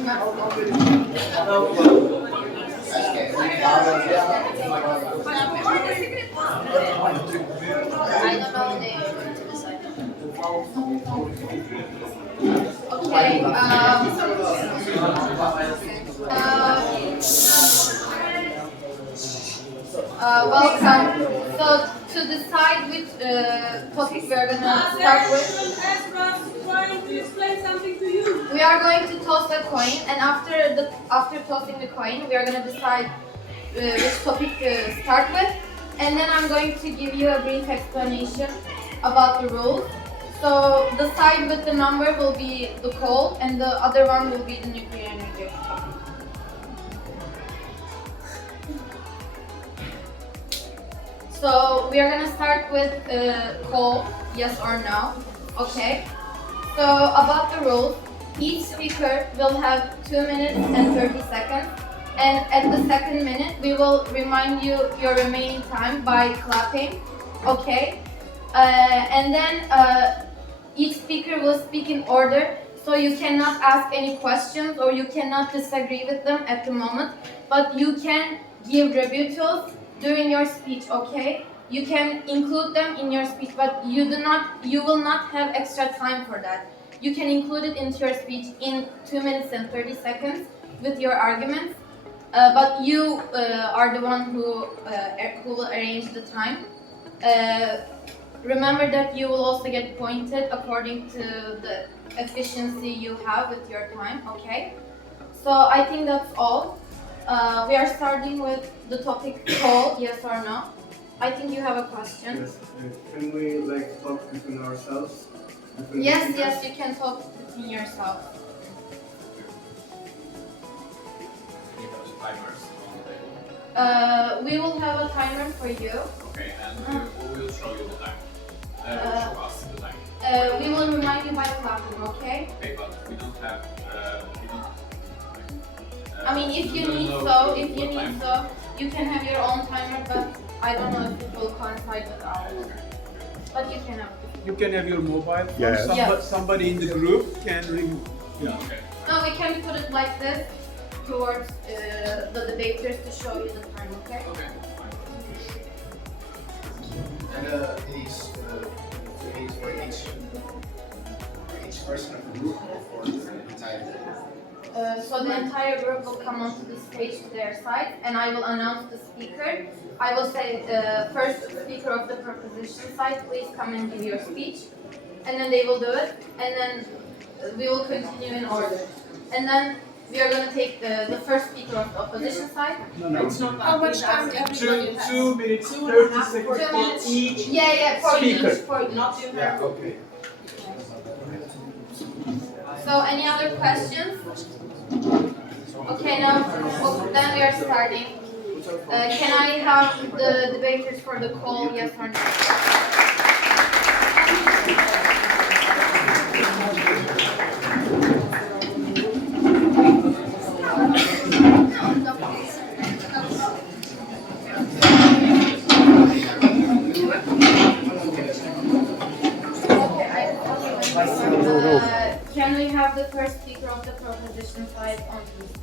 Okay. Welcome. So to decide which topic we are gonna start with, trying to explain something to you. we are going to toss a coin, and after tossing the coin, we are gonna decide which topic to start with, and then I'm going to give you a brief explanation about the rules. So the side with the number will be the coal, and the other one will be the nuclear energy. So we are gonna start with coal, yes or no. Okay. So about the rules, each speaker will have 2 minutes and 30 seconds. And at the second minute, we will remind you your remaining time by clapping. Okay. And then each speaker will speak in order, so you cannot ask any questions or you cannot disagree with them at the moment. But you can give rebuttals during your speech. Okay. You can include them in your speech, but you will not have extra time for that. You can include it into your speech in 2 minutes and 30 seconds with your arguments. But you are the one who will arrange the time. Remember that you will also get pointed according to the efficiency you have with your time, okay? So I think that's all. We are starting with the topic coal, yes or no? I think you have a question. Yes. Can we talk between ourselves? Yes, you can talk between yourself. Timers on the table. We will have a timer for you. Okay, and we will show you the time. Show us the time. We will remind you by clapping, okay? Okay, but we don't have. I mean, if you need so, you can have your own timer, but I don't know if it will coincide with ours. But you can have it. You can have your mobile phone. Yes. Somebody in the group can remove. Yeah. Okay. No, we can put it like this towards the debaters to show you the time, okay? Okay. Fine. And it is for each person of the group or for the entire group? So the entire group will come onto the stage to their side, and I will announce the speaker. I will say, first speaker of the proposition side, please come and give your speech. And then they will do it, and then we will continue in order. And then we are going to take the first speaker of the opposition side. No. It's not how much time everybody has. 2 minutes, 30 seconds 2 for minutes. each. Yeah, for Speaker. each, for each. Not you have. Okay. So any other questions? Okay, now then we are starting. Can I have the debaters for the call, yes or no? Can we have the first speaker of the proposition side on the stage?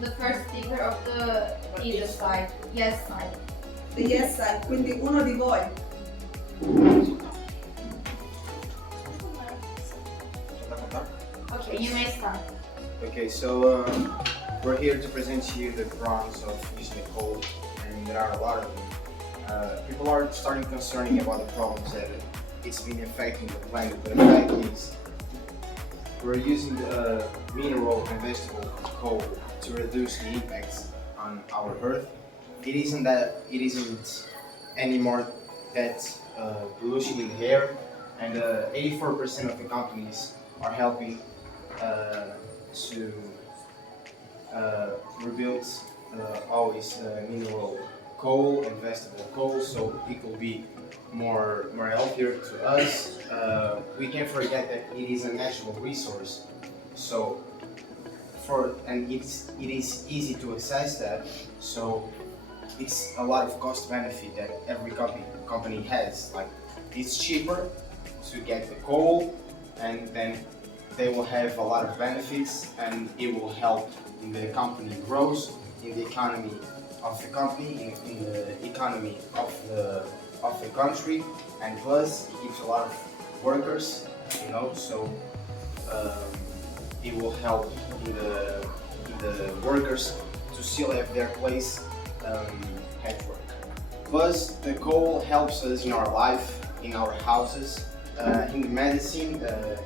The first speaker of the either side, yes side. The yes side, quindi uno di voi. Okay, you may start. Okay, so we're here to present to you the pros of using coal, and there are a lot of them. People are starting concerning about the problems that it's been affecting the planet, but the fact is we're using the mineral and vegetable coal to reduce the impacts on our Earth. It isn't anymore that pollution in the air, and 84% of the companies are helping to rebuild always mineral coal and vegetable coal, so it will be more healthier to us. We can't forget that it is a natural resource, so it is easy to access that. So it's a lot of cost benefit that every company has. Like, it's cheaper to get the coal, and then they will have a lot of benefits, and it will help in the company grows, in the economy of the company, in the economy of the country, and plus it gives a lot of workers, so it will help in the workers to still have their place at work. Plus, the coal helps us in our life, in our houses, in medicine, the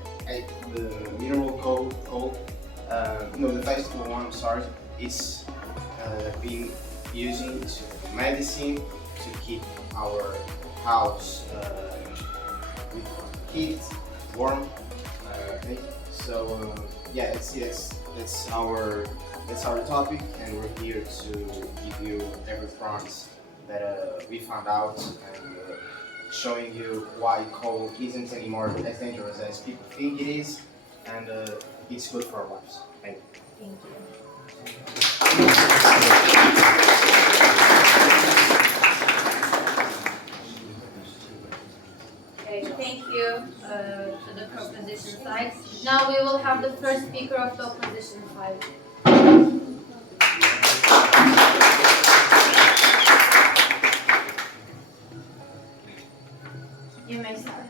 mineral coal, no, the vegetable one, sorry, it's being using to medicine to keep our house with heat, warm. Okay, so yeah, that's our topic, and we're here to give you every promise that we found out, and showing you why coal isn't anymore as dangerous as people think it is, and it's good for our lives. Thank you. Okay, thank you to the proposition side. Now we will have the first speaker of the opposition side. You may start.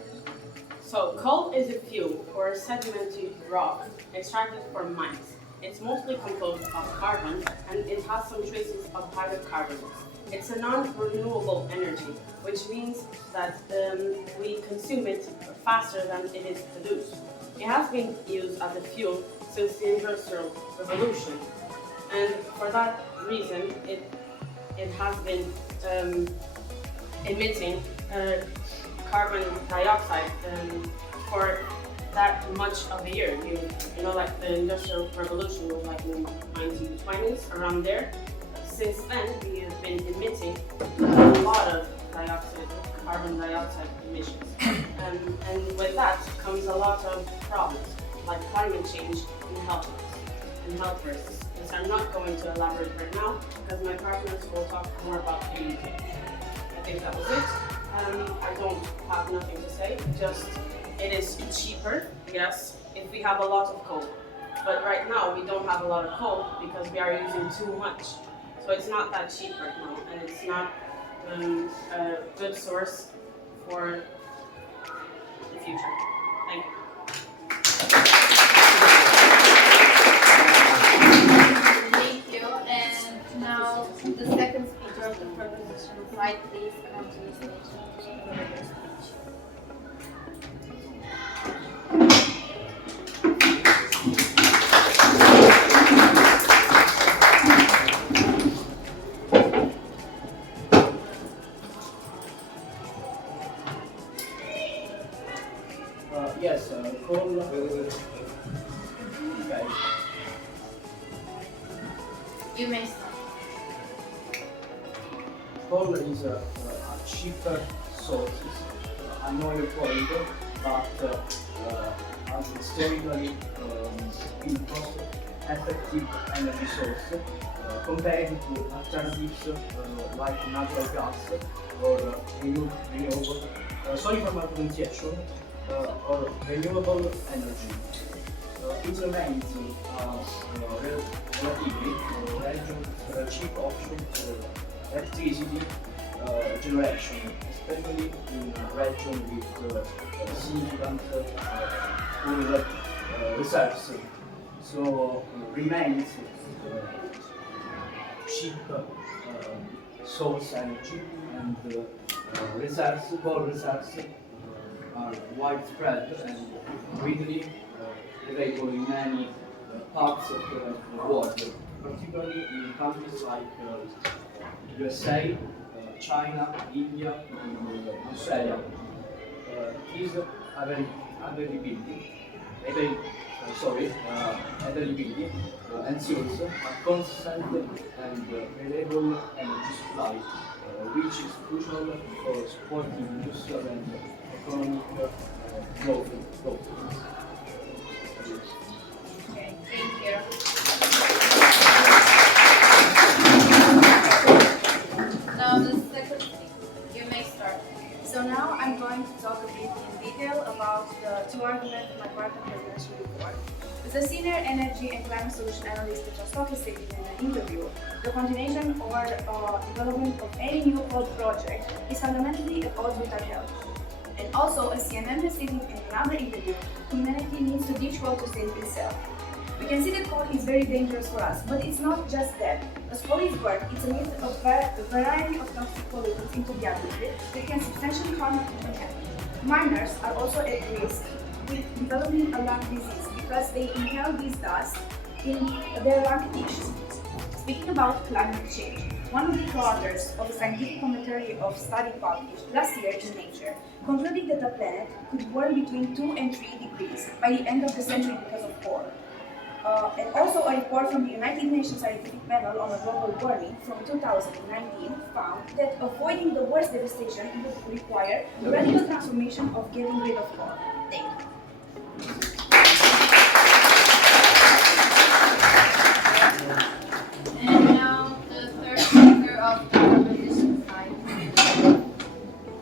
So, coal is a fuel or a sedimentary rock extracted from mines. It's mostly composed of carbon, and it has some traces of hydrocarbons. It's a non-renewable energy, which means that we consume it faster than it is produced. It has been used as a fuel since the Industrial Revolution, and for that reason, it has been emitting carbon dioxide for that much of a year. You know, like the Industrial Revolution was like in the 1920s, around there. Since then, we have been emitting a lot of carbon dioxide emissions. And with that comes a lot of problems, like climate change and health risks. Which I'm not going to elaborate right now, because my partners will talk more about the UK. I think that was it. I don't have nothing to say, just it is cheaper, yes, if we have a lot of coal. But right now we don't have a lot of coal because we are using too much. So it's not that cheap right now, and it's not a good source for the future. Thank you. Thank you. And now the second speaker of the proposition side, please come to the stage to deliver your speech. Yes, coal. Okay. You may start. Coal is a cheaper source, another point, but as historically been cost-effective energy source compared to alternatives like natural gas or renewable. Sorry for my pronunciation. Or renewable energy. It remains relatively cheap option for electricity generation, especially in a region with significant coal reserves. So remains cheap source energy, and reserves, coal reserves are widespread and readily available in many parts of the world, particularly in countries like USA, China, India, and Australia. This availability ensures a constant and reliable energy supply, which is crucial for supporting industrial and economic growth. Okay, thank you. Now the second speaker, you may start. So now I'm going to talk a bit in detail about the two arguments my partner has mentioned before. The senior energy and climate solution analyst Stock stated in an interview, the continuation or development of any new coal project is fundamentally at odds with our health. And also, as CNN has stated in another interview, humanity needs to ditch coal to save itself. We can see that coal is very dangerous for us, but it's not just that. As coal is burned, it emits a variety of toxic pollutants into the atmosphere that can substantially harm human health. Miners are also at risk with developing a lung disease because they inhale this dust in their lung tissues. Speaking about climate change, one of the co-authors of a scientific commentary of study published last year in Nature concluded that the planet could warm between 2 and 3 degrees by the end of the century because of coal. And also a report from the United Nations Scientific Panel on Global Warming from 2019 found that avoiding the worst devastation would require a radical transformation of getting rid of coal. Thank you. And now the third speaker of the competition side.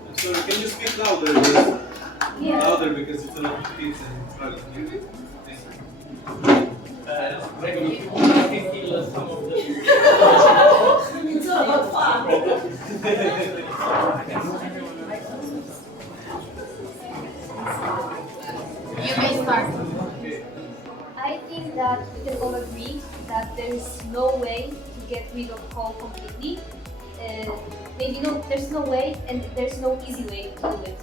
I'm sorry, can you speak louder? Yes. Yeah. Louder because it's a lot of kids and it's hard to hear you. Thank you. Regular people can kill some of the. It's all about fun. You may start. I think that we can all agree that there is no way to get rid of coal completely. Maybe there's no way, and there's no easy way to do it.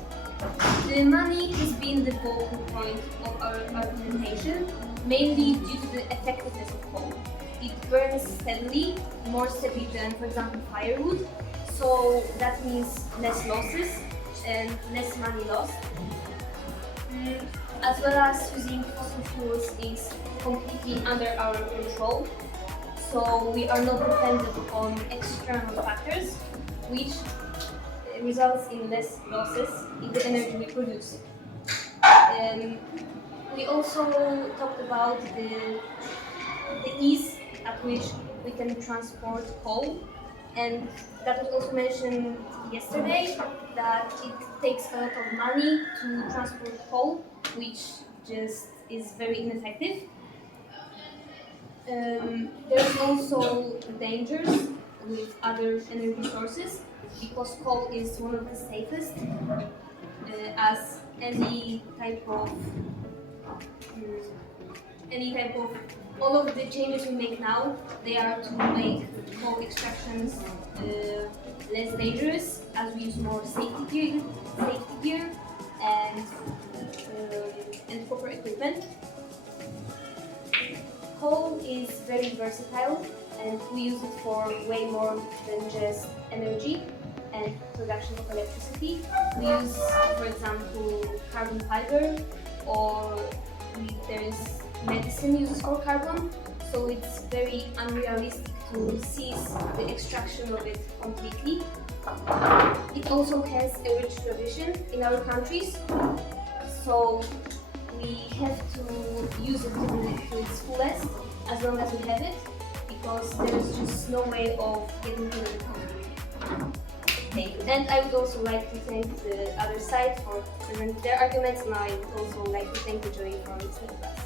The money has been the focal point of our argumentation, mainly due to the effectiveness of coal. It burns steadily, more steadily than, for example, firewood, so that means less losses and less money lost. As well as using fossil fuels is completely under our control, so we are not dependent on external factors, which results in less losses in the energy we produce. We also talked about the ease at which we can transport coal, and that was also mentioned yesterday, that it takes a lot of money to transport coal, which just is very ineffective. There's also dangers with other energy sources, because coal is one of the safest, as any type of all of the changes we make now, they are to make coal extractions less dangerous, as we use more safety gear and proper equipment. Coal is very versatile, and we use it for way more than just energy and production of electricity. We use, for example, carbon fiber, or there is medicine uses for carbon, so it's very unrealistic to cease the extraction of it completely. It also has a rich tradition in our countries, so we have to use it to its fullest as long as we have it, because there's just no way of getting rid of it completely. Thank you. And I would also like to thank the other side for presenting their arguments, and I would also like to thank the jury for listening to us.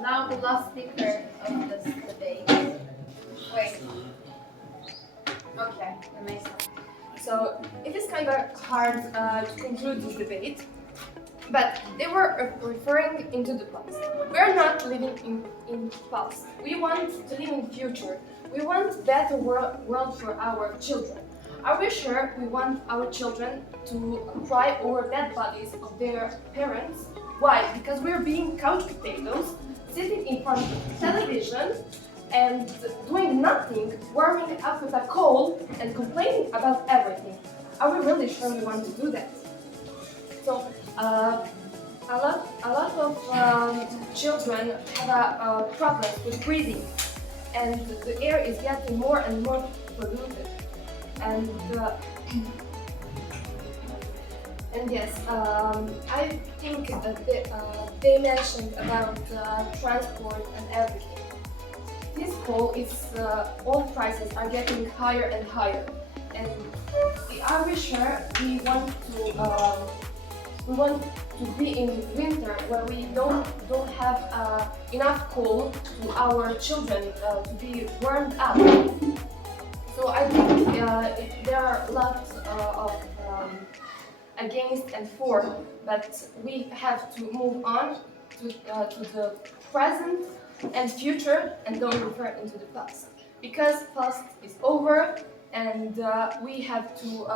Now the last speaker of this debate. Wait. Okay, amazing. So it is kind of hard to conclude this debate, but they were referring into the past. We are not living in past. We want to live in the future. We want better world for our children. Are we sure we want our children to cry over dead bodies of their parents? Why? Because we're being couch potatoes, sitting in front of television and doing nothing, warming up with a coal and complaining about everything. Are we really sure we want to do that? So, a lot of children have problems with breathing, and the air is getting more and more polluted. And yes, I think they mentioned about transport and everything. This coal is, all prices are getting higher and higher, and are we sure we want to be in winter where we don't have enough coal to our children to be warmed up? So I think there are lots of against and for, but we have to move on to the present and future and don't refer into the past, because past is over, and we have to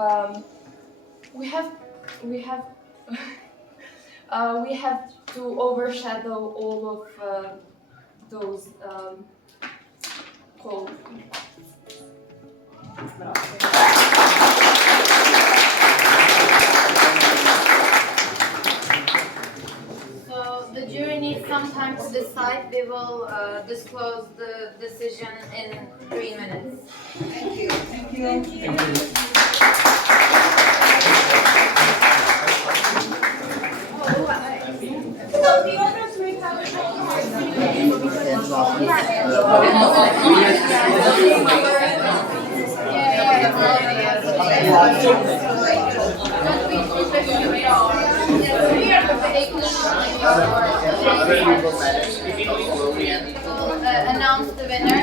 overshadow all of those cold. So the jury needs some time to decide. We will disclose the decision in 3 minutes. Thank you. Thank you. So the others may have Announce the winner.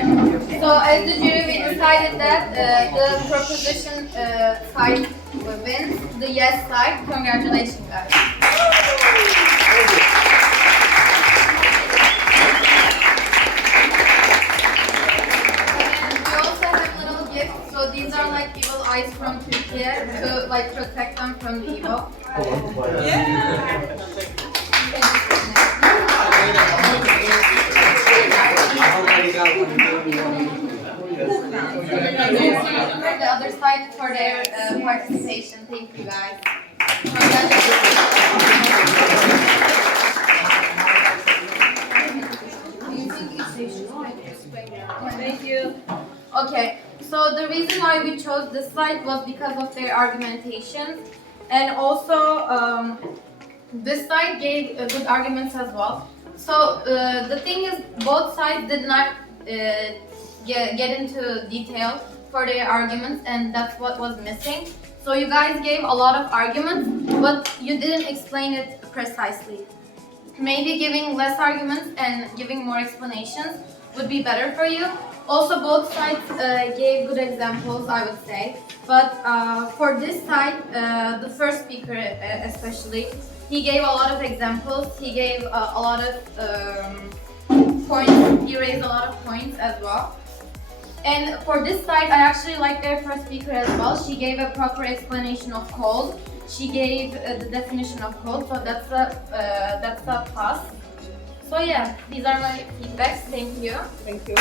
So as the jury, we decided that the proposition side wins, the yes side. Congratulations, guys. And we also have little gifts. So these are like evil eyes from Turkey to like protect them from the evil. The other side for their participation. Thank you, guys. Thank you. Okay, so the reason why we chose this side was because of their argumentation, and also this side gave good arguments as well. So the thing is, both sides did not get into detail for their arguments, and that's what was missing. So you guys gave a lot of arguments, but you didn't explain it precisely. Maybe giving less arguments and giving more explanations would be better for you. Also, both sides gave good examples, I would say. But for this side, the first speaker especially, he gave a lot of examples. He gave a lot of points. He raised a lot of points as well. And for this side, I actually like their first speaker as well. She gave a proper explanation of cold. She gave the definition of cold, so that's a plus. So yeah, these are my feedbacks. Thank you. Thank you.